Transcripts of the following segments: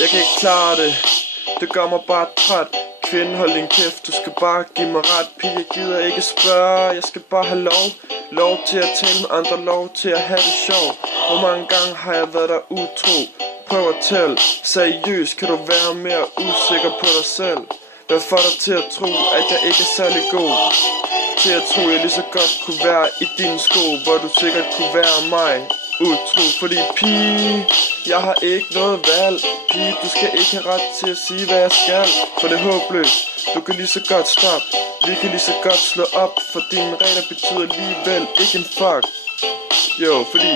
Jeg kan ikke klare det, det gør mig bare træt. Kvinde, hold din kæft, du skal bare give mig ret. Pige, jeg gider ikke spørge, jeg skal bare have lov til at tale med andre, lov til at have det sjovt. Hvor mange gange har jeg været der utro? Prøv at tælle, seriøst, kan du være mere usikker på dig selv? Hvad får dig til at tro, at jeg ikke er særlig god? Til at tro, jeg lige så godt kunne være i dine sko, hvor du sikkert kunne være mig utro. Fordi pige, jeg har ikke noget valg. Pige, du skal ikke have ret til at sige, hvad jeg skal, for det er håbløst. Du kan lige så godt stoppe, vi kan lige så godt slå op, for dine regler betyder alligevel ikke en fuck. Jo, fordi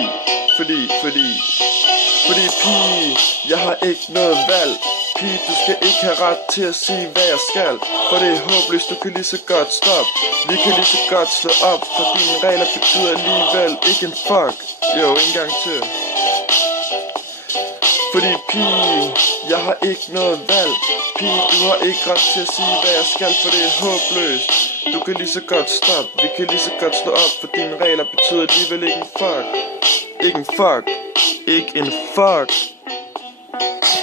pige, jeg har ikke noget valg. Pige, du skal ikke have ret til at sige, hvad jeg skal, for det er håbløst, du kan lige så godt stoppe. Vi kan lige så godt slå op, for dine regler betyder alligevel ikke en fuck. Jo, en gang til. Fordi pige, jeg har ikke noget valg. Pige, du har ikke ret til at sige, hvad jeg skal, for det er håbløst. Du kan lige så godt stoppe, vi kan lige så godt slå op, for dine regler betyder alligevel ikke en fuck. Ikke en fuck. Ikke en fuck.